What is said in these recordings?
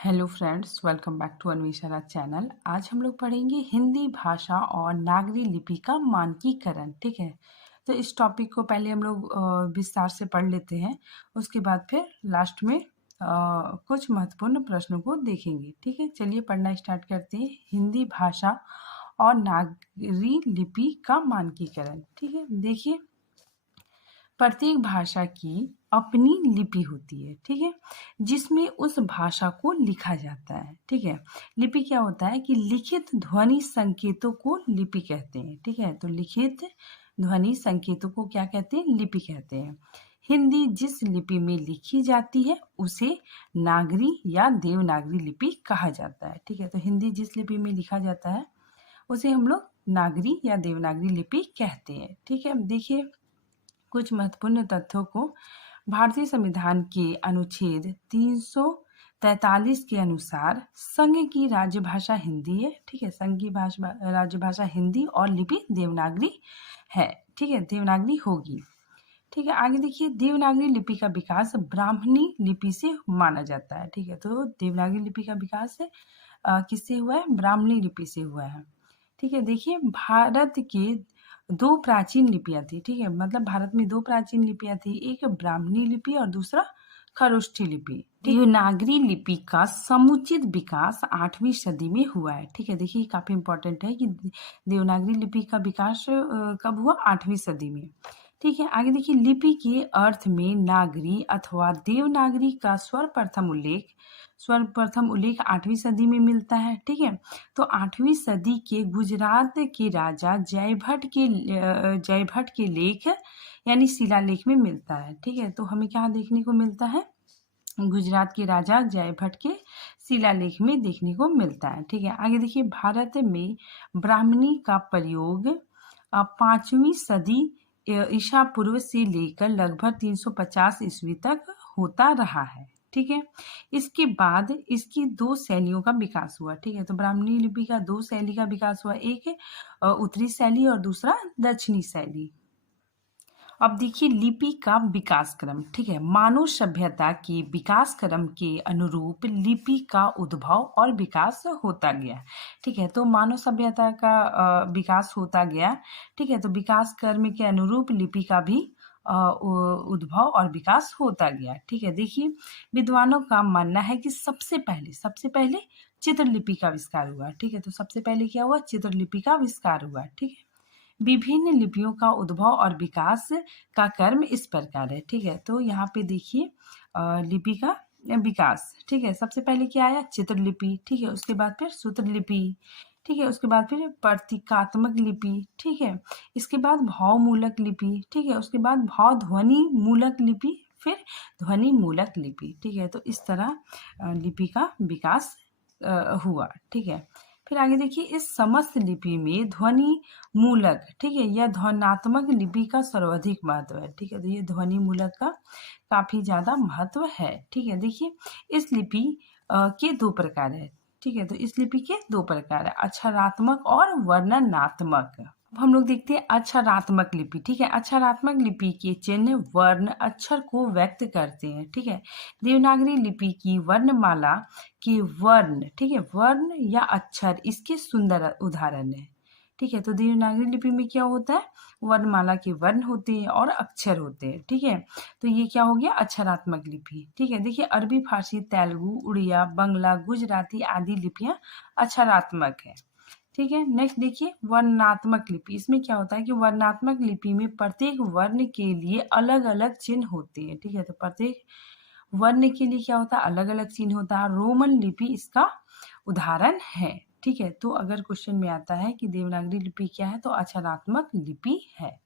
Hello friends, welcome back to Anvesha channel. आज हम लोग पढ़ेंगे हिंदी भाषा और नागरी लिपि का मानकीकरण। ठीक है, तो इस टॉपिक को पहले हम लोग विस्तार से पढ़ लेते हैं। उसके बाद फिर लास्ट में कुछ महत्वपूर्ण प्रश्नों को देखेंगे। ठीक है, चलिए पढ़ना स्टार्ट करते हैं। हिंदी भाषा और नागरी लिपि का मानकीकरण। ठीक है, देखिए प्रत्येक भाषा की अपनी लिपि होती है। ठीक है, जिसमें उस भाषा को लिखा जाता है। ठीक है, लिपि क्या होता है कि लिखित ध्वनि संकेतों को लिपि कहते हैं। ठीक है, तो लिखित ध्वनि संकेतों को क्या कहते हैं? लिपि कहते हैं। हिंदी जिस लिपि में लिखी जाती है उसे नागरी या देवनागरी लिपि कहा जाता है। ठीक है, तो हिंदी जिस लिपि में लिखा जाता है उसे हम लोग नागरी या देवनागरी लिपि कहते हैं। ठीक है, देखिए कुछ महत्वपूर्ण तथ्यों को। भारतीय संविधान के अनुच्छेद 343 के अनुसार संघ की राज्यभाषा हिंदी है। ठीक है, संघ की राज्यभाषा हिंदी और लिपि देवनागरी है। ठीक है, देवनागरी होगी। ठीक है, आगे देखिए देवनागरी लिपि का विकास ब्राह्मणी लिपि से माना जाता है। ठीक है, तो देवनागरी लिपि का विकास किससे हुआ है? ब्राह्मणी लिपि से हुआ है। ठीक है, देखिए भारत के दो प्राचीन लिपियां थी। ठीक है, मतलब भारत में दो प्राचीन लिपियां थी, एक ब्राह्मणी लिपि और दूसरा खरोष्ठी लिपि। देवनागरी लिपि का समुचित विकास 8वीं सदी में हुआ है। ठीक है, देखिए काफी इंपॉर्टेंट है कि देवनागरी लिपि का विकास कब हुआ? 8वीं सदी में। ठीक है, आगे देखिए लिपि के अर्थ में नागरी अथवा देवनागरी का सर्वप्रथम उल्लेख 8वीं सदी में मिलता है। ठीक है, तो 8वीं सदी के गुजरात के राजा जयभट्ट के लेख यानी शिलालेख में मिलता है। ठीक है, तो हमें क्या देखने को मिलता है? गुजरात के राजा जयभट्ट के शिलालेख में देखने को मिलता है। ठीक है, आगे देखिए भारत में ब्राह्मणी का प्रयोग 5वीं सदी ईसा पूर्व से लेकर लगभग 350 ईस्वी तक होता रहा है। ठीक है, इसके बाद इसकी दो शैलियों का विकास हुआ। ठीक है, तो ब्राह्मणी लिपि का दो शैली का विकास हुआ, एक उत्तरी शैली और दूसरा दक्षिणी शैली। अब देखिए लिपि का विकास क्रम। ठीक है, मानव सभ्यता के विकास क्रम के अनुरूप लिपि का उद्भव और विकास होता गया। ठीक है, तो मानव सभ्यता का विकास होता गया। ठीक है, तो विकास क्रम के अनुरूप लिपि का भी उद्भव और विकास होता गया। ठीक है, देखिए विद्वानों का मानना है कि सबसे पहले चित्रलिपि का आविष्कार हुआ। ठीक है, तो सबसे पहले क्या हुआ? चित्रलिपि का आविष्कार हुआ। ठीक है, विभिन्न लिपियों का उद्भव और विकास का क्रम इस प्रकार है। ठीक है, तो यहाँ पे देखिए लिपि का विकास। ठीक है, सबसे पहले क्या आया? चित्रलिपि। ठीक है, उसके बाद फिर सूत्रलिपि। ठीक है, उसके बाद फिर प्रतीकात्मक लिपि। ठीक है, इसके बाद भावमूलक लिपि। ठीक है, उसके बाद भाव ध्वनि मूलक लिपि, फिर ध्वनि मूलक लिपि। ठीक है, तो इस तरह लिपि का विकास हुआ। ठीक है, फिर आगे देखिए इस समस्त लिपि में ध्वनि मूलक, ठीक है, या ध्वन्यात्मक लिपि का सर्वाधिक महत्व है। ठीक है, तो ये ध्वनि मूलक का काफी ज्यादा महत्व है। ठीक है, देखिए इस लिपि के दो प्रकार है। ठीक है, तो इस लिपि के दो प्रकार है, अक्षरात्मक और वर्णनात्मक। अब हम लोग देखते हैं अक्षरात्मक लिपि। ठीक है, अक्षरात्मक लिपि के चिन्ह वर्ण अक्षर को व्यक्त करते हैं। ठीक है, देवनागरी लिपि की वर्णमाला के वर्ण, ठीक है, वर्ण या अक्षर इसके सुंदर उदाहरण है। ठीक है, तो देवनागरी लिपि में क्या होता है? वर्णमाला के वर्ण होते हैं और अक्षर होते हैं। ठीक है, तो ये क्या हो गया? अक्षरात्मक लिपि। ठीक है, देखिए अरबी, फारसी, तेलुगु, उड़िया, बंगला, गुजराती आदि लिपियां अक्षरात्मक है। ठीक है, नेक्स्ट देखिए वर्णनात्मक लिपि। इसमें क्या होता है कि वर्णनात्मक लिपि में प्रत्येक वर्ण के लिए अलग अलग चिन्ह होते हैं। ठीक है, तो प्रत्येक वर्ण के लिए क्या होता है? अलग अलग चिन्ह होता है। रोमन लिपि इसका उदाहरण है। ठीक है, तो अगर क्वेश्चन में आता है कि देवनागरी लिपि क्या है, तो अक्षरात्मक लिपि है।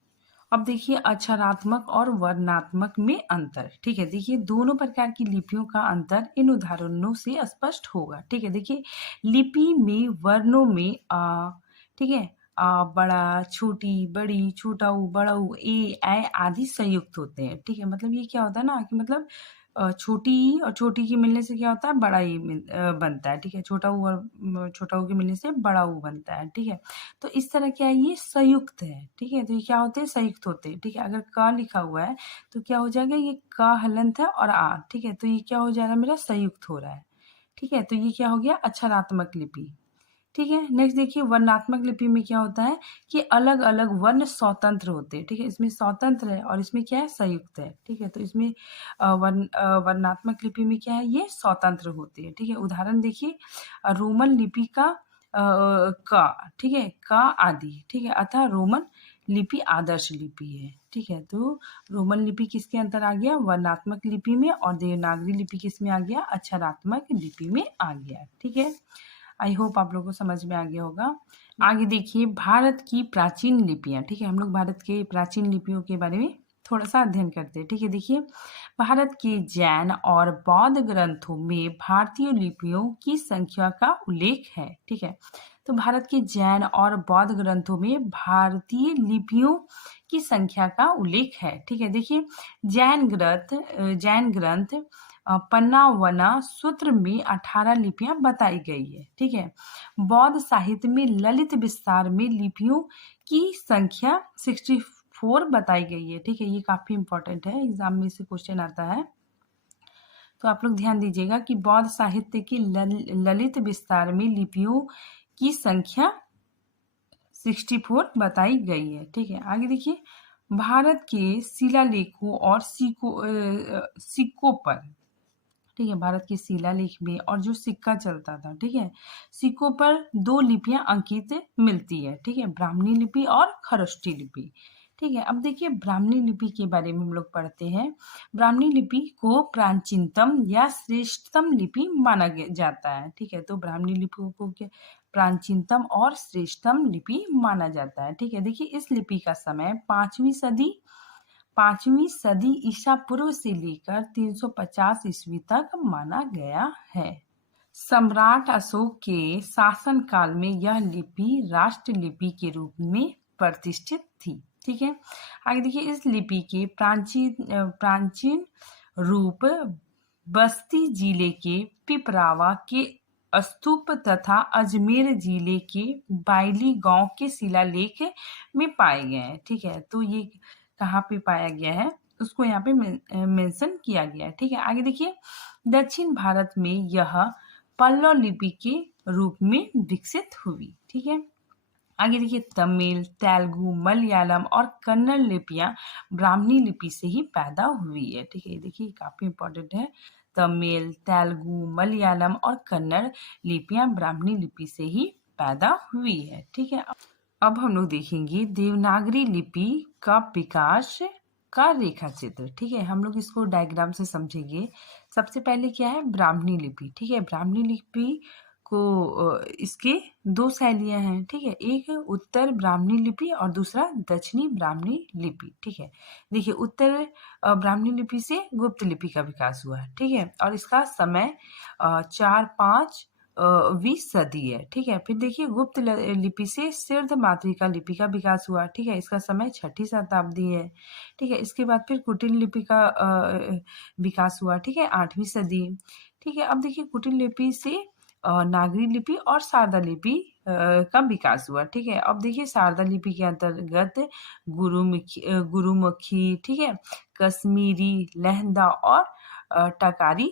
अब देखिए अक्षरात्मक और वर्णनात्मक में अंतर। ठीक है, देखिए दोनों प्रकार की लिपियों का अंतर इन उदाहरणों से स्पष्ट होगा। ठीक है, देखिए लिपि में वर्णों में ठीक है, बड़ा, छोटी, बड़ी, छोटा ऊ, बड़ा ऊ, ए, ऐ आदि संयुक्त होते हैं। ठीक है, मतलब ये क्या होता है ना कि मतलब छोटी ई और छोटी के मिलने से क्या होता है? बड़ा ई बनता है। ठीक है, छोटा ऊ और छोटा ऊ के मिलने से बड़ा ऊ बनता है। ठीक है, तो इस तरह क्या है? ये संयुक्त है। ठीक है, तो ये क्या होते हैं? संयुक्त होते हैं। ठीक है, अगर क लिखा हुआ है तो क्या हो जाएगा? ये क हलंत है और आ। ठीक है, तो ये क्या हो जाएगा? मेरा संयुक्त हो रहा है। ठीक है, तो ये क्या हो गया, अक्षरात्मक लिपि। ठीक है, नेक्स्ट देखिए वर्णात्मक लिपि में क्या होता है कि अलग अलग वर्ण स्वतंत्र होते हैं। ठीक है, इसमें स्वतंत्र है और इसमें क्या है, संयुक्त है। ठीक है, तो इसमें वर्णात्मक लिपि में क्या है, ये स्वतंत्र होते हैं। ठीक है, उदाहरण देखिए रोमन लिपि का का, ठीक है, का आदि। ठीक है, अतः रोमन लिपि आदर्श लिपि है। ठीक है, तो रोमन लिपि किसके अंतर आ गया, वर्णात्मक लिपि में, और देवनागरी लिपि किस में आ गया, अक्षरात्मक लिपि में आ गया। ठीक है, आई होप आप लोगों को समझ में आ गया होगा। आगे देखिए भारत की प्राचीन लिपियां। ठीक है, हम लोग भारत के प्राचीन लिपियों के बारे में थोड़ा सा अध्ययन करते हैं। ठीक है, देखिए भारत के जैन और बौद्ध ग्रंथों में भारतीय लिपियों की संख्या का उल्लेख है। ठीक है, तो भारत के जैन और बौद्ध ग्रंथों में भारतीय लिपियों की संख्या का उल्लेख है। ठीक है, देखिए जैन ग्रंथ पन्ना वना सूत्र में 18 लिपियां बताई गई है। ठीक है, बौद्ध साहित्य में ललित विस्तार में लिपियों की संख्या 64 बताई गई है। ठीक है, ये काफी इंपॉर्टेंट है, एग्जाम में से क्वेश्चन आता है, तो आप लोग ध्यान दीजिएगा कि बौद्ध साहित्य की ललित विस्तार में लिपियों की संख्या 64 बताई गई है। ठीक है, आगे देखिए भारत के शिलालेखों और सिक्कों पर, ठीक है, भारत के शिलालेख में और जो सिक्का चलता था, ठीक है, सिक्कों पर 2 लिपियां अंकित मिलती है। ठीक है, ब्राह्मणी लिपि और खरोष्ठी लिपि। ठीक है, अब देखिए ब्राह्मणी लिपि के बारे में हम लोग पढ़ते हैं। ब्राह्मणी लिपि को प्राचीनतम या श्रेष्ठतम लिपि माना जाता है। ठीक है, तो ब्राह्मणी लिपि को प्राचीनतम और श्रेष्ठतम लिपि माना जाता है। ठीक है, देखिए इस लिपि का समय 5वीं सदी ईसा पूर्व से लेकर 350 ईस्वी तक माना गया है। सम्राट अशोक के शासनकाल में यह लिपि राष्ट्रलिपि के रूप में प्रतिष्ठित थी। ठीक है, आगे देखिए इस लिपि के प्राचीन रूप बस्ती जिले के पिपरावा के स्तूप तथा अजमेर जिले के बायली गांव के शिलालेख में पाए गए हैं। ठीक है, तो ये कहाँ पे पाया गया है उसको यहाँ पे मेंशन किया गया है। ठीक है, आगे देखिए दक्षिण भारत में यह पल्लव लिपि के रूप में विकसित हुई। ठीक है, आगे देखिए तमिल, तेलुगु, मलयालम और कन्नड़ लिपियां ब्राह्मणी लिपि से ही पैदा हुई है। ठीक है, देखिए काफी इंपॉर्टेंट है, तमिल, तेलुगु, मलयालम और कन्नड़ लिपियां ब्राह्मणी लिपि से ही पैदा हुई है। ठीक है, अब हम लोग देखेंगे देवनागरी लिपि का विकास का रेखा चित्र। ठीक है, हम लोग इसको डायग्राम से समझेंगे। सबसे पहले क्या है, ब्राह्मणी लिपि। ठीक है, ब्राह्मणी लिपि को इसके 2 शैलियां हैं। ठीक है, एक उत्तर ब्राह्मणी लिपि और दूसरा दक्षिणी ब्राह्मणी लिपि। ठीक है, देखिए उत्तर ब्राह्मणी लिपि से गुप्त लिपि का विकास हुआ है। ठीक है, और इसका समय 4-5 वीं सदी है। ठीक है, फिर देखिए गुप्त लिपि से सिर्ध मातृका लिपि का विकास हुआ। ठीक है, इसका समय 6ठी शताब्दी है। ठीक है, इसके बाद फिर कुटिल लिपि का विकास हुआ। ठीक है, 8वीं सदी। ठीक है, अब देखिए कुटिल लिपि से नागरी लिपि और शारदा लिपि का विकास हुआ। ठीक है, अब देखिए शारदा लिपि के अंतर्गत गुरुमुखी, ठीक है, कश्मीरी, लहंदा और टकारी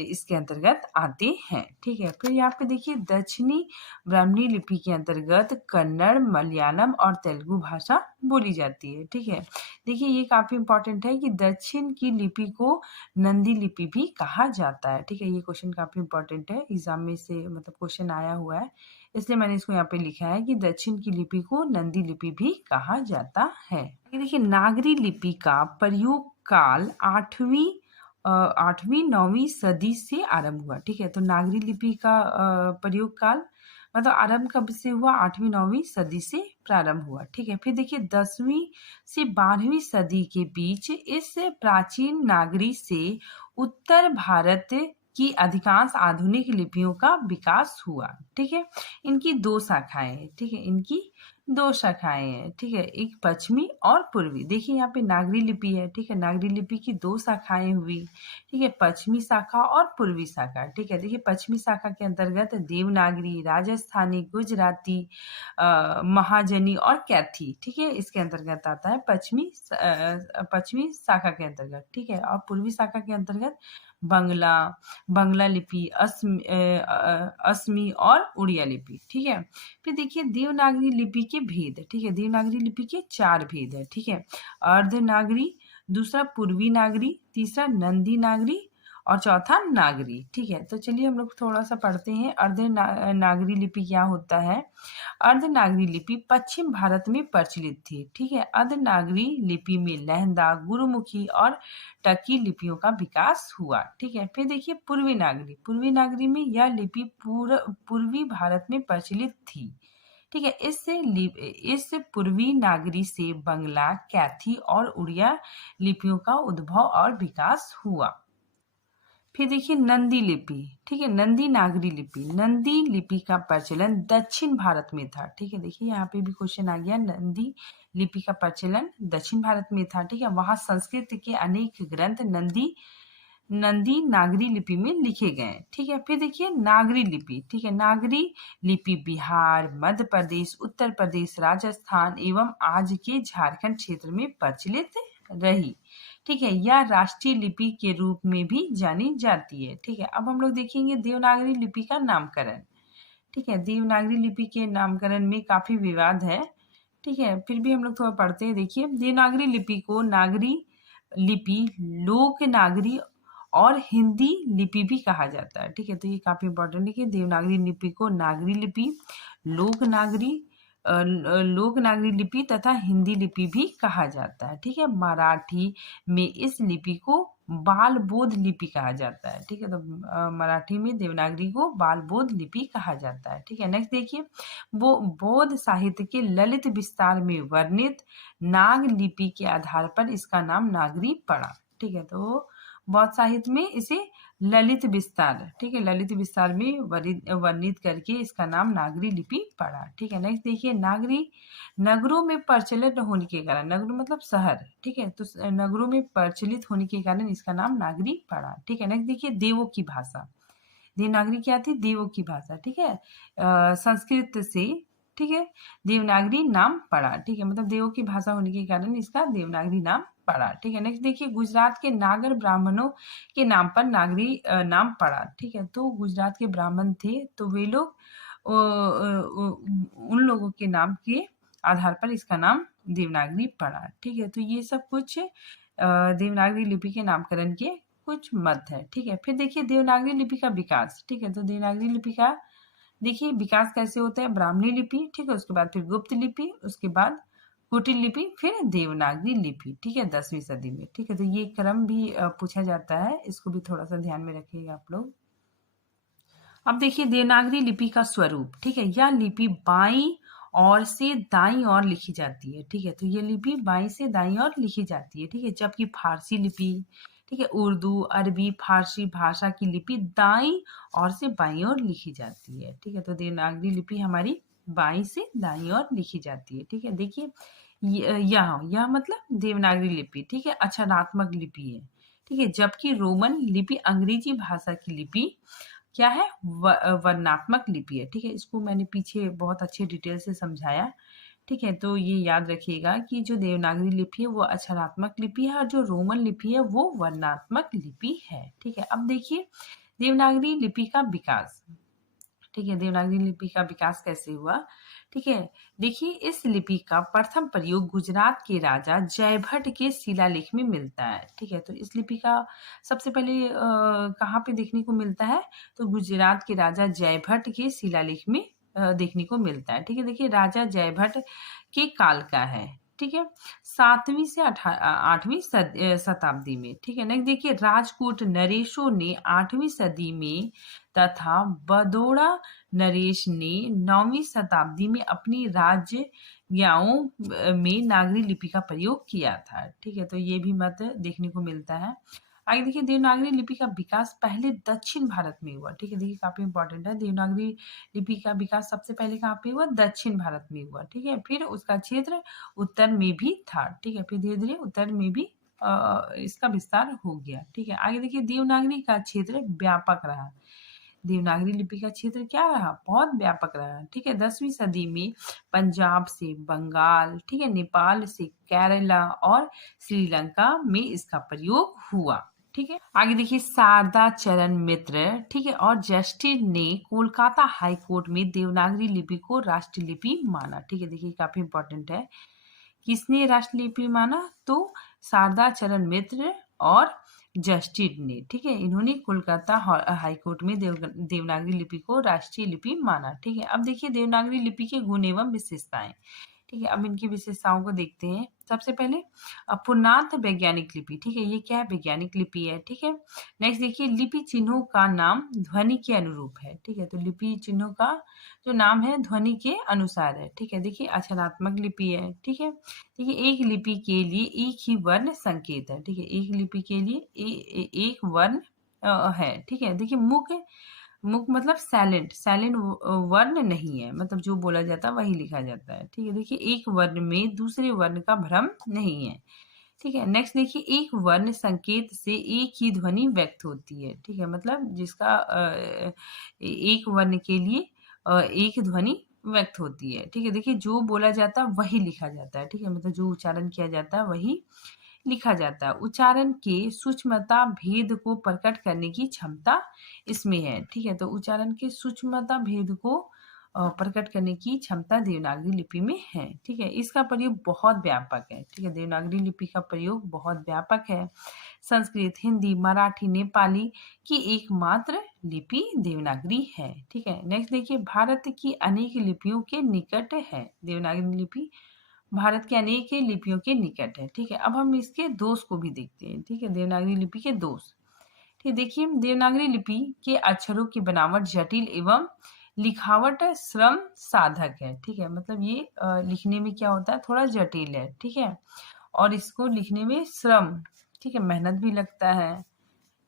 इसके अंतर्गत आते हैं। ठीक है, फिर यहाँ पे देखिए दक्षिणी ब्राह्मणी लिपि के अंतर्गत कन्नड़, मलयालम और तेलुगु भाषा बोली जाती है। ठीक है, देखिए ये काफी इंपॉर्टेंट है कि दक्षिण की लिपि को नंदी लिपि भी कहा जाता है। ठीक है, ये क्वेश्चन काफी इंपॉर्टेंट है, एग्जाम में से मतलब क्वेश्चन आया हुआ है, इसलिए मैंने इसको यहाँ पे लिखा है कि दक्षिण की लिपि को नंदी लिपि भी कहा जाता है। देखिए नागरी लिपि का प्रयोग काल 8वीं 9वीं सदी से आरंभ हुआ। ठीक है, तो नागरी लिपि का प्रयोग काल मतलब आरंभ कब से हुआ, 8वीं 9वीं सदी से प्रारंभ हुआ। ठीक है, फिर देखिए 10वीं से 12वीं सदी के बीच इस प्राचीन नागरी से उत्तर भारत की अधिकांश आधुनिक लिपियों का विकास हुआ। ठीक है, इनकी 2 शाखाएं हैं। ठीक है, इनकी 2 शाखाएं हैं। ठीक है, एक पश्चिमी और पूर्वी। देखिए यहाँ पे नागरी लिपि है। ठीक है, नागरी लिपि की 2 शाखाएं हुई। ठीक है, पश्चिमी शाखा और पूर्वी शाखा। ठीक है, देखिए पश्चिमी शाखा के अंतर्गत देवनागरी, राजस्थानी, गुजराती, महाजनी और कैथी, ठीक है, इसके अंतर्गत आता है पश्चिमी शाखा के अंतर्गत। ठीक है, और पूर्वी शाखा के अंतर्गत बंगला, बंगला लिपि, असमी और उड़िया लिपि। ठीक है, फिर देखिए देवनागरी लिपि के भेद। ठीक है, देवनागरी लिपि के 4 भेद है। ठीक है, अर्धनागरी, दूसरा पूर्वी नागरी, तीसरा नंदी नागरी और चौथा नागरी। ठीक है, तो चलिए हम लोग थोड़ा सा पढ़ते हैं नागरी लिपि क्या होता है। अर्धनागरी लिपि पश्चिम भारत में प्रचलित थी। ठीक है, अर्धनागरी लिपि में लहंदा, गुरुमुखी और टकी लिपियों का विकास हुआ। ठीक है, फिर देखिए पूर्वी नागरी। पूर्वी नागरी में यह लिपि पूर्वी भारत में प्रचलित थी। ठीक है, इस पूर्वी नागरी से बंगला, कैथी और उड़िया लिपियों का उद्भव और विकास हुआ। फिर देखिए नंदी लिपि। ठीक है, नंदी नागरी लिपि। नंदी लिपि का प्रचलन दक्षिण भारत में था। ठीक है, देखिए यहाँ पे भी क्वेश्चन आ गया, नंदी लिपि का प्रचलन दक्षिण भारत में था। ठीक है, वहां संस्कृत के अनेक ग्रंथ नंदी नागरी लिपि में लिखे गए। ठीक है, फिर देखिए नागरी लिपि। ठीक है, नागरी लिपि बिहार, मध्य प्रदेश, उत्तर प्रदेश, राजस्थान एवं आज के झारखंड क्षेत्र में प्रचलित रही। ठीक है, यह राष्ट्रीय लिपि के रूप में भी जानी जाती है। ठीक है, अब हम लोग देखेंगे देवनागरी लिपि का नामकरण। ठीक है, देवनागरी लिपि के नामकरण में काफी विवाद है। ठीक है, फिर भी हम लोग थोड़ा पढ़ते हैं। देखिए देवनागरी लिपि को नागरी लिपि, लोक नागरी और हिंदी लिपि भी कहा जाता है। ठीक है, तो ये काफी इंपॉर्टेंट है कि देवनागरी लिपि को नागरी लिपि, लोक नागरी लिपि तथा हिंदी लिपि भी कहा जाता है। ठीक है, मराठी में इस लिपि को बाल बोध लिपि कहा जाता है। ठीक है, तो मराठी में देवनागरी को बाल बोध लिपि कहा जाता है। ठीक है, नेक्स्ट देखिए वो बौद्ध साहित्य के ललित विस्तार में वर्णित नाग लिपि के आधार पर इसका नाम नागरी पड़ा। ठीक है, तो बौद्ध साहित्य में इसे ललित विस्तार, ठीक है, ललित विस्तार में वर्णित करके इसका नाम नागरी लिपि पड़ा। ठीक है, नेक्स्ट देखिए नागरी नगरों में प्रचलित होने के कारण, नगरों मतलब शहर। ठीक है, तो नगरों में प्रचलित होने के कारण इसका नाम नागरी पड़ा। ठीक है, नेक्स्ट देखिए देवों की भाषा। देवनागरी क्या थी? देवों की भाषा। ठीक है, संस्कृत से, ठीक है, देवनागरी नाम पड़ा। ठीक है, मतलब देवों की भाषा होने के कारण इसका देवनागरी नाम पड़ा। ठीक है, नेक्स्ट देखिए गुजरात के नागर ब्राह्मणों के नाम पर नागरी नाम पड़ा। ठीक है, तो गुजरात के ब्राह्मण थे तो वे लोग उन लोगों के नाम के आधार पर इसका नाम देवनागरी पड़ा। ठीक है, तो ये सब कुछ देवनागरी लिपि के नामकरण के कुछ मत है। ठीक है, फिर देखिए देवनागरी लिपि का विकास। ठीक है, तो देवनागरी लिपि का देखिए विकास कैसे होता है। ब्राह्मणी लिपि, ठीक है, उसके बाद फिर गुप्त लिपि, उसके बाद कुटिल लिपि, फिर देवनागरी लिपि। ठीक है, 10वीं सदी में। ठीक है, तो ये क्रम भी पूछा जाता है, इसको भी थोड़ा सा ध्यान में रखिएगा आप लोग। अब देखिए देवनागरी लिपि का स्वरूप। ठीक है, यह लिपि बाईं ओर से दाईं ओर लिखी जाती है। ठीक है, तो ये लिपि बाईं से दाईं ओर लिखी जाती है। ठीक है, जबकि फारसी लिपि, ठीक है, उर्दू, अरबी, फारसी भाषा की लिपि दाईं ओर से बाईं ओर लिखी जाती है। ठीक है, तो देवनागरी लिपि हमारी बाईं से दाईं ओर लिखी जाती है। ठीक है, देखिए यह मतलब देवनागरी लिपि, ठीक है, अक्षरात्मक लिपि है। ठीक है, जबकि रोमन लिपि अंग्रेजी भाषा की लिपि क्या है? वर्णात्मक लिपि है। ठीक है, इसको मैंने पीछे बहुत अच्छे डिटेल से समझाया। ठीक है, तो ये याद रखिएगा कि जो देवनागरी लिपि है वो अक्षरात्मक लिपि है और जो रोमन लिपि है वो वर्णात्मक लिपि है। ठीक है, अब देखिए देवनागरी लिपि का विकास। ठीक है, देवनागरी लिपि का विकास कैसे हुआ? ठीक है, देखिए इस लिपि का प्रथम प्रयोग गुजरात के राजा जयभट्ट के शिलालेख में मिलता है। ठीक है, तो इस लिपि का सबसे पहले कहाँ पे देखने को मिलता है? तो गुजरात के राजा जयभट्ट के शिलालेख में देखने को मिलता है। ठीक है, देखिए राजा जयभट्ट के काल का है। ठीक है, 7वीं से 8वीं शताब्दी में। ठीक है, नेक्स्ट देखिए राजपूत नरेशों ने 8वीं सदी में तथा बदौड़ा नरेश ने 9वीं शताब्दी में अपनी राज्यगाओं में नागरी लिपि का प्रयोग किया था। ठीक है, तो ये भी मत देखने को मिलता है। आगे देखिए देवनागरी लिपि का विकास पहले दक्षिण भारत में हुआ। ठीक है, देखिए काफी इंपॉर्टेंट है, देवनागरी लिपि का विकास सबसे पहले कहाँ पे हुआ? दक्षिण भारत में हुआ। ठीक है, फिर उसका क्षेत्र उत्तर में भी था। ठीक है, फिर धीरे धीरे उत्तर में भी इसका विस्तार हो गया। ठीक है, आगे देखिए देवनागरी का क्षेत्र व्यापक रहा। देवनागरी लिपि का क्षेत्र क्या रहा? बहुत व्यापक रहा। ठीक है, 10वीं सदी में पंजाब से बंगाल, ठीक है, नेपाल से केरला और श्रीलंका में इसका प्रयोग हुआ। ठीक है। आगे देखिए शारदा चरण मित्र, ठीक है, और जस्टिस ने कोलकाता हाई कोर्ट में देवनागरी लिपि को राष्ट्रीय लिपि माना। ठीक है, देखिए काफी इंपॉर्टेंट है। किसने राष्ट्रीय लिपि माना? तो शारदा चरण मित्र और जस्टिस ने, ठीक है, इन्होंने कोलकाता हाई कोर्ट में देवनागरी लिपि को राष्ट्रीय लिपि माना। ठीक है, अब देखिए देवनागरी लिपि के गुण एवं विशेषताएं। ठीक है, अब इनकी विशेषताओं को देखते हैं। सबसे पहले पूर्णांत वैज्ञानिक लिपि। ठीक है, ये क्या है? वैज्ञानिक लिपि है। ठीक है, नेक्स्ट देखिए लिपि चिन्हों का नाम ध्वनि के अनुरूप है। ठीक है, तो लिपि चिन्हों का जो नाम है ध्वनि के अनुसार है। ठीक है, देखिए अक्षरात्मक लिपि है। ठीक है, देखिए एक लिपि के लिए एक ही वर्ण संकेत है। ठीक है, एक लिपि के लिए एक वर्ण है। ठीक है, देखिए मुख मतलब साइलेंट साइलेंट वर्ण नहीं है, मतलब जो बोला जाता है वही लिखा जाता है। ठीक है, देखिए एक वर्ण में दूसरे वर्ण का भ्रम नहीं है। ठीक है, नेक्स्ट देखिए एक वर्ण संकेत से एक ही ध्वनि व्यक्त होती है। ठीक है, मतलब जिसका एक वर्ण के लिए एक ध्वनि व्यक्त होती है। ठीक है, देखिए जो बोला जाता है वही लिखा जाता है। ठीक है, मतलब जो उच्चारण किया जाता है वही लिखा जाता है। उच्चारण के सूक्ष्मता भेद को प्रकट करने की क्षमता इसमें है। ठीक है, तो उच्चारण के सूक्ष्मता भेद को प्रकट करने की क्षमता देवनागरी लिपि में है। ठीक है, इसका प्रयोग बहुत व्यापक है। ठीक है, देवनागरी लिपि का प्रयोग बहुत व्यापक है। संस्कृत, हिंदी, मराठी, नेपाली की एकमात्र लिपि देवनागरी है। ठीक है, नेक्स्ट देखिए भारत की अनेक लिपियों के निकट है देवनागरी लिपि। भारत के अनेक लिपियों के निकट है। ठीक है, अब हम इसके दोष को भी देखते हैं। ठीक है, देवनागरी लिपि के दोष। ठीक है, देखिए देवनागरी लिपि के अक्षरों की बनावट जटिल एवं लिखावट श्रम साधक है। ठीक है, मतलब ये लिखने में क्या होता है, थोड़ा जटिल है। ठीक है, और इसको लिखने में श्रम, ठीक है, मेहनत भी लगता है।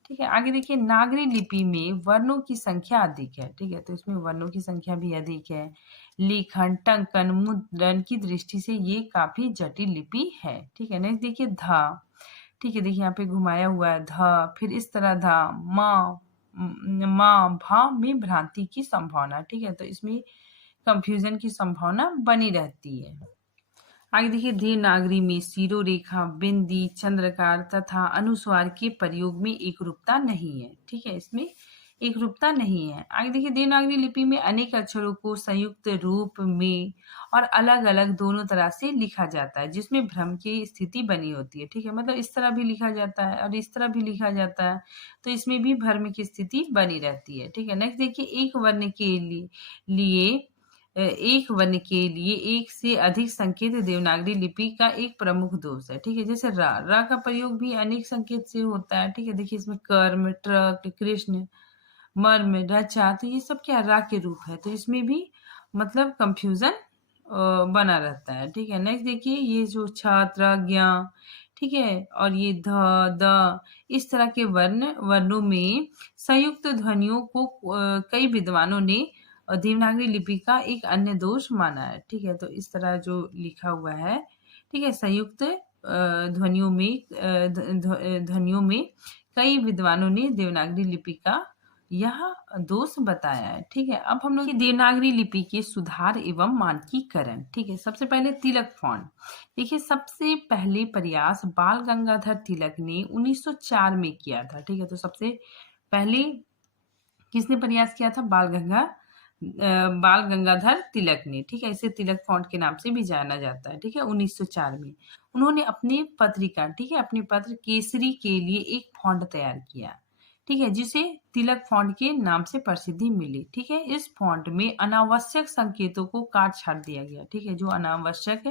ठीक है, आगे देखिए नागरी लिपि में वर्णों की संख्या अधिक है। ठीक है, तो इसमें वर्णों की संख्या भी अधिक है। लेखन, टंकन, मुद्रण की दृष्टि से ये काफी जटिल लिपि है। ठीक है, नेक्स्ट देखिए धा। ठीक है, देखिए यहाँ पे घुमाया हुआ है धा, फिर इस तरह धा, माँ भा में भ्रांति की संभावना। ठीक है, तो इसमें कंफ्यूजन की संभावना बनी रहती है। आगे देखिए देवनागरी में शिरोरेखा, बिंदी, चंद्रकार तथा अनुस्वार के प्रयोग में एकरूपता नहीं है। ठीक है, इसमें एकरूपता नहीं है। आगे देखिए देवनागरी लिपि में अनेक अक्षरों को संयुक्त रूप में और अलग अलग दोनों तरह से लिखा जाता है, जिसमें भ्रम की स्थिति बनी होती है। ठीक है, मतलब इस तरह भी लिखा जाता है और इस तरह भी लिखा जाता है, तो इसमें भी भ्रम की स्थिति बनी रहती है। ठीक है, नेक्स्ट देखिए एक वर्ण के लिए एक वर्ण के लिए एक से अधिक संकेत देवनागरी लिपि का एक प्रमुख दोष है। ठीक है, जैसे रा का प्रयोग भी अनेक संकेत से होता है। ठीक है, देखिए इसमें कर्म, ट्रक, कृष्ण, मर्म, रचा, तो ये सब क्या रा के रूप है, तो इसमें भी मतलब कंफ्यूजन बना रहता है। ठीक है, नेक्स्ट देखिए ये जो छात्र ज्ञा, ठीक है, और ये ध, द, इस तरह के वर्णों में संयुक्त ध्वनियों को कई विद्वानों ने देवनागरी लिपि का एक अन्य दोष माना है। ठीक है, तो इस तरह जो लिखा हुआ है, ठीक है, संयुक्त ध्वनियों में कई विद्वानों ने देवनागरी लिपि का यह दोष बताया है। ठीक है, अब हम लोग देवनागरी लिपि के सुधार एवं मानकीकरण। ठीक है, सबसे पहले तिलक फॉन्ट। देखिए सबसे पहले प्रयास बाल गंगाधर तिलक ने 1904 में किया था। ठीक है, तो सबसे पहले किसने प्रयास किया था? बाल गंगाधर तिलक ने। ठीक है, इसे तिलक फॉन्ट के नाम से भी जाना जाता है। ठीक है, 1904 में उन्होंने अपनी पत्रिका, ठीक है, अपने पत्र केसरी के लिए एक फॉन्ट तैयार किया। ठीक है, जिसे तिलक फॉन्ट के नाम से प्रसिद्धि मिली। ठीक है, इस फॉन्ट में अनावश्यक संकेतों को काट छाट दिया गया। ठीक है, जो अनावश्यक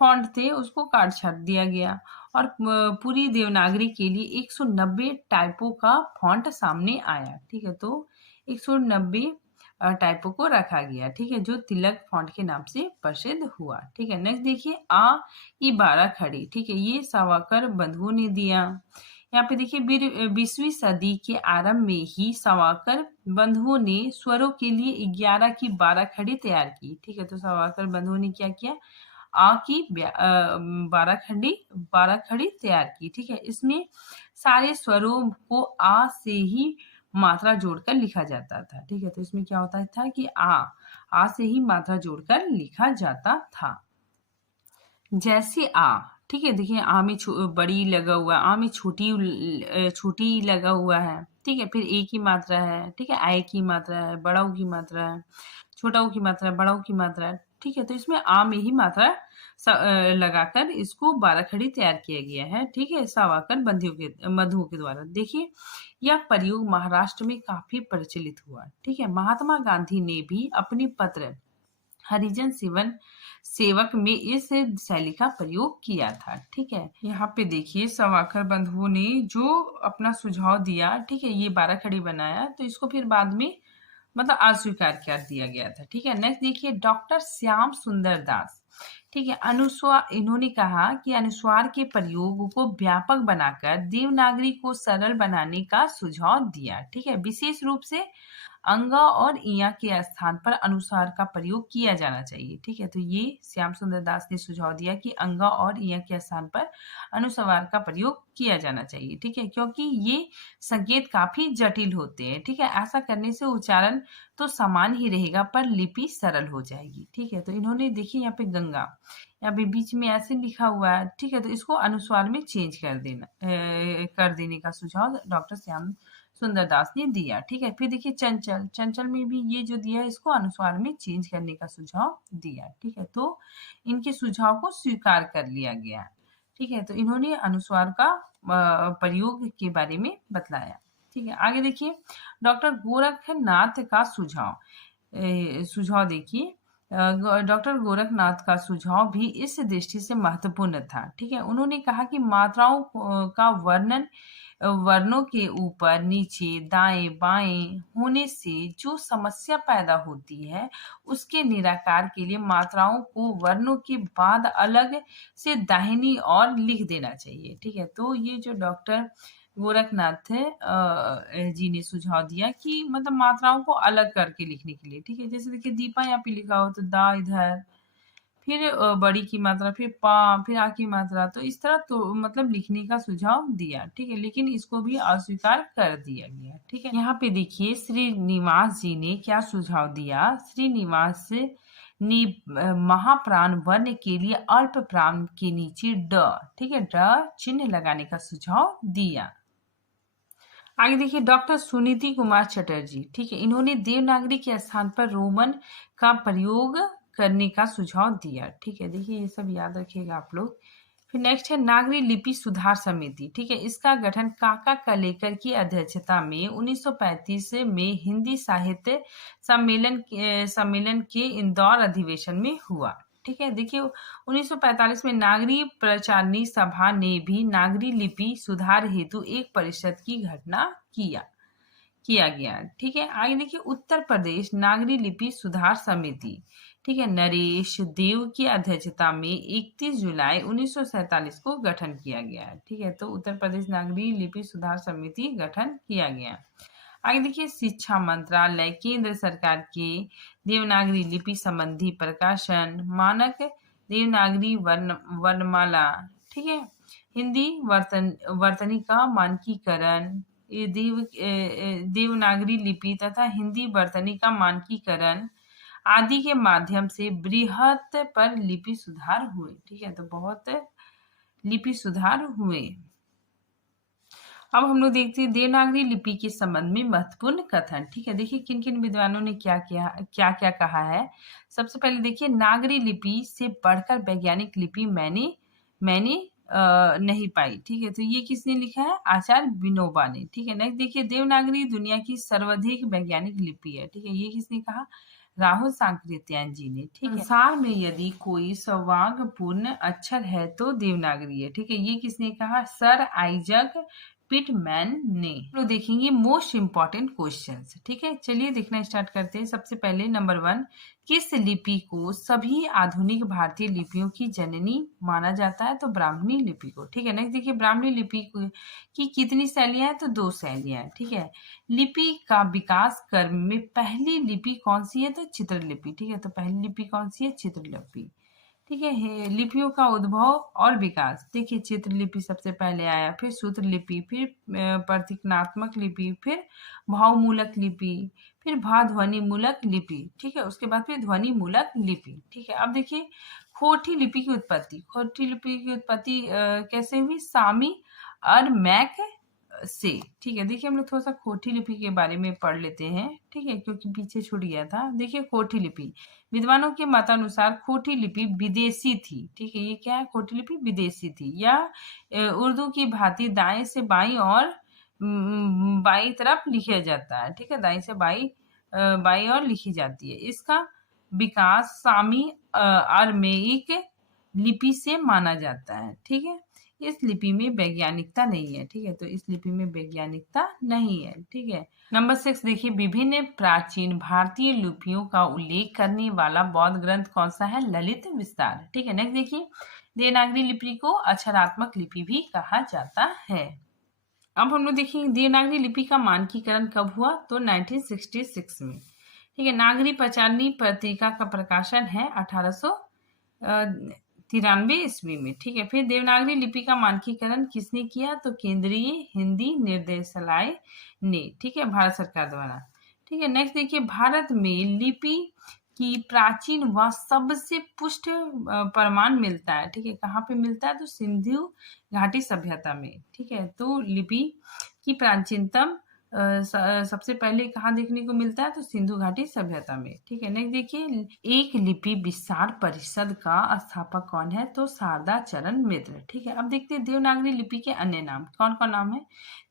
फॉन्ट थे उसको काट छाट दिया गया और पूरी देवनागरी के लिए 190 टाइपों का फॉन्ट सामने आया। ठीक है, तो 190 टाइपों को रखा गया। ठीक है, जो तिलक फॉन्ट के नाम से प्रसिद्ध हुआ। ठीक है, नेक्स्ट देखिए आ की 12 खड़ी। ठीक है, ये सावरकर बंधुओं ने दिया। यहाँ पे देखिए 20वीं सदी के आरंभ में ही सावरकर बंधुओं ने स्वरों के लिए 11 की 12 खड़ी तैयार की। ठीक है, तो सावरकर बंधुओं ने क्या किया? आ की 12 खड़ी तैयार की। ठीक है, इसमें सारे स्वरों को आ से ही मात्रा जोड़कर लिखा जाता था। ठीक है, तो इसमें क्या होता था कि आ से ही मात्रा जोड़कर लिखा जाता था। जैसे आ, ठीक है, देखिए आ में बड़ी लगा हुआ है, आ में छोटी लगा हुआ है, ठीक है, फिर ए की मात्रा है, ठीक है, आय की मात्रा है, बड़ा ऊ की मात्रा है, छोटा ऊ की मात्रा है, बड़ा ऊ की मात्रा है, ठीक है, तो इसमें आ में ही मात्रा लगाकर इसको 12 खड़ी तैयार किया गया है, ठीक है, सवाकर बंधुओं के द्वारा। देखिए यह प्रयोग महाराष्ट्र में काफी प्रचलित हुआ, ठीक है। महात्मा गांधी ने भी अपनी पत्र हरिजन सेवक में इस शैली का प्रयोग किया था, ठीक है। यहाँ पे देखिए सवाकर बंधुओं ने जो अपना सुझाव दिया, ठीक है, ये 12 खड़ी बनाया, तो इसको फिर बाद में मतलब अस्वीकार कर दिया गया था, ठीक है। नेक्स्ट देखिए डॉक्टर श्याम सुंदर दास, ठीक है, अनुस्वार, इन्होंने कहा कि अनुस्वार के प्रयोग को व्यापक बनाकर देवनागरी को सरल बनाने का सुझाव दिया, ठीक है। विशेष रूप से अंगा और इया के स्थान पर अनुस्वार का प्रयोग किया जाना चाहिए, ठीक है। तो ये श्याम सुंदर दास ने सुझाव दिया कि अंगा और इया के स्थान पर अनुस्वार का प्रयोग किया जाना चाहिए, ठीक है, क्योंकि ये संकेत काफी जटिल होते हैं, ठीक है। ऐसा करने से उच्चारण तो समान ही रहेगा पर लिपि सरल हो जाएगी, ठीक है। तो इन्होंने देखिए यहाँ पे गंगा, यहाँ पे बीच में ऐसे लिखा हुआ है, ठीक है, तो इसको अनुस्वार में चेंज कर देने का सुझाव डॉक्टर श्याम सुंदर दास ने दिया, ठीक है। फिर देखिए चंचल, चंचल में भी ये जो दिया है इसको अनुस्वार में चेंज करने का सुझाव दिया, ठीक है। तो इनके सुझाव को स्वीकार कर लिया गया, ठीक है। तो इन्होंने अनुस्वार का प्रयोग के बारे में बतलाया, ठीक है। आगे देखिए डॉक्टर गोरखनाथ का सुझाव देखिए डॉक्टर गोरखनाथ का सुझाव भी इस दृष्टि से महत्वपूर्ण था, ठीक है। उन्होंने कहा कि मात्राओं का वर्णन वर्णों के ऊपर नीचे दाएं बाएं होने से जो समस्या पैदा होती है उसके निराकार के लिए मात्राओं को वर्णों के बाद अलग से दाहिनी ओर लिख देना चाहिए, ठीक है। तो ये जो डॉक्टर गोरखनाथ जी ने सुझाव दिया कि मतलब मात्राओं को अलग करके लिखने के लिए, ठीक है। जैसे देखिए दीपा यहाँ पे लिखा हो तो दा इधर, फिर बड़ी की मात्रा, फिर पा, फिर आ की मात्रा, तो इस तरह तो मतलब लिखने का सुझाव दिया, ठीक है, लेकिन इसको भी अस्वीकार कर दिया गया, ठीक है। यहाँ पे देखिए श्रीनिवास जी ने क्या सुझाव दिया। श्रीनिवास ने महाप्राण वर्ण के लिए अल्प प्राण के नीचे ड, ठीक है, ड चिन्ह लगाने का सुझाव दिया। आगे देखिए डॉक्टर सुनीति कुमार चटर्जी, ठीक है, इन्होंने देवनागरी के स्थान पर रोमन का प्रयोग करने का सुझाव दिया, ठीक है। देखिए ये सब याद रखिएगा आप लोग। फिर नेक्स्ट है नागरी लिपि सुधार समिति, ठीक है, इसका गठन काका कलेकर की अध्यक्षता में 1935 में हिंदी साहित्य सम्मेलन के इंदौर अधिवेशन में हुआ, ठीक है। देखिए 1945 में नागरी प्रचारणी सभा ने भी नागरी लिपि सुधार हेतु एक परिषद की घटना किया गया, ठीक है। आगे देखिए उत्तर प्रदेश नागरी लिपि सुधार समिति, ठीक है, नरेश देव की अध्यक्षता में 31 जुलाई 1947 को गठन किया गया है, ठीक है। तो उत्तर प्रदेश नागरी लिपि सुधार समिति गठन किया गया। आगे देखिए शिक्षा मंत्रालय केंद्र सरकार के देवनागरी लिपि संबंधी प्रकाशन, मानक देवनागरी वर्णमाला, ठीक है, हिंदी वर्तनी का मानकीकरण, देवनागरी लिपि तथा हिंदी वर्तनी का मानकीकरण आदि के माध्यम से बृहत पर लिपि सुधार हुए, ठीक है। तो बहुत लिपि सुधार हुए। अब हम लोग देखते हैं देवनागरी लिपि के संबंध में महत्वपूर्ण कथन, ठीक है। देखिए किन किन विद्वानों ने क्या क्या कहा है। सबसे पहले देखिए नागरी लिपि से बढ़कर वैज्ञानिक लिपि मैंने नहीं पाई, ठीक है। तो ये किसने लिखा है, आचार्य विनोबा ने, ठीक है। नेक्स्ट देखिए देवनागरी दुनिया की सर्वाधिक वैज्ञानिक लिपि है, ठीक है, ये किसने कहा, राहुल सांकृत्यायन जी ने, ठीक है। संसार में यदि कोई सौभाग्यपूर्ण अक्षर है तो देवनागरी है, ठीक है, ये किसने कहा, सर आइजक पिटमैन ने। तो देखेंगे मोस्ट इंपॉर्टेंट क्वेश्चंस, ठीक है। चलिए देखना स्टार्ट करते हैं। सबसे पहले नंबर 1, किस लिपि को सभी आधुनिक भारतीय लिपियों की जननी माना जाता है, तो ब्राह्मणी लिपि को, ठीक है। नेक्स्ट देखिए ब्राह्मणी लिपि की कितनी शैलियां हैं, तो 2 शैलियां हैं, ठीक है। लिपि का विकास क्रम में पहली लिपि कौन सी है, तो चित्रलिपि, ठीक है। तो पहली लिपि कौन सी है, चित्रलिपि, ठीक है। लिपियों का उद्भव और विकास देखिए चित्रलिपि सबसे पहले आया, फिर सूत्र लिपि, फिर प्रतीकात्मक लिपि, फिर भावमूलक लिपि, फिर भाध्वनि मूलक लिपि, ठीक है। उसके बाद फिर ध्वनि मूलक लिपि, ठीक है। अब देखिए खोटी लिपि की उत्पत्ति, खोटी लिपि की उत्पत्ति कैसे हुई? सामी और मैक से। ठीक है, देखिए हम लोग थोड़ा सा खोटी लिपि के बारे में पढ़ लेते हैं, ठीक है, क्योंकि पीछे छूट गया था। देखिए खोटी लिपि, विद्वानों के मतानुसार खोटी लिपि विदेशी थी। ठीक है, ये क्या है? खोटी लिपि विदेशी थी, या उर्दू की भांति दाएं से बाईं और बाईं तरफ लिखा जाता है। ठीक है, दाईं से बाईं और लिखी जाती है। इसका विकास सामी अरमेइक लिपि से माना जाता है। ठीक है, इस लिपि में वैज्ञानिकता नहीं है। ठीक है, तो इस लिपि में वैज्ञानिकता नहीं है। ठीक है, नंबर 6 देखिए, विभिन्न प्राचीन भारतीय लिपियों का उल्लेख करने वाला बौद्ध ग्रंथ कौन सा है? ललित विस्तार। ठीक है, नेक्स्ट देखिए, देवनागरी लिपि को अक्षरात्मक लिपि भी कहा जाता है। अब हम लोग देखेंगे देवनागरी लिपि का मानकीकरण कब हुआ? तो 1966 में। ठीक है, नागरी पचानी पत्रिका का प्रकाशन है 1893 ईस्वी में। ठीक है, फिर देवनागरी लिपि का मानकीकरण किसने किया? तो केंद्रीय हिंदी निर्देशालय ने। ठीक है, भारत सरकार द्वारा। ठीक है, नेक्स्ट देखिए, भारत में लिपि की प्राचीन व सबसे पुष्ट प्रमाण मिलता है। ठीक है, कहाँ पे मिलता है? तो सिंधु घाटी सभ्यता में। ठीक है, तो लिपि की प्राचीनतम सबसे पहले कहाँ देखने को मिलता है? तो सिंधु घाटी सभ्यता में। ठीक है, नेक्स्ट देखिए, एक लिपि विस्तार परिषद का स्थापक कौन है? तो शारदा चरण मिश्र। ठीक है, अब देखते हैं देवनागरी लिपि के अन्य नाम कौन कौन नाम है।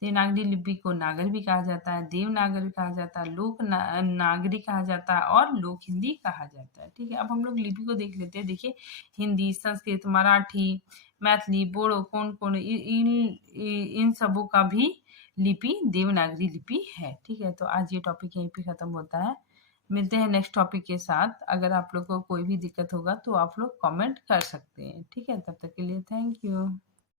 देवनागरी लिपि को नागर भी कहा जाता है, देवनागरी कहा जाता है, लोक नागरी कहा जाता है और लोक हिंदी कहा जाता है। ठीक है, अब हम लोग लिपि को देख लेते हैं। देखिए, हिंदी, संस्कृत, मराठी, मैथिली, बोडो, कोंकण, इन सबों का भी लिपि देवनागरी लिपि है। ठीक है, तो आज ये टॉपिक यहीं पे खत्म होता है। मिलते हैं नेक्स्ट टॉपिक के साथ। अगर आप लोग को कोई भी दिक्कत होगा तो आप लोग कमेंट कर सकते हैं। ठीक है, तब तक के लिए थैंक यू।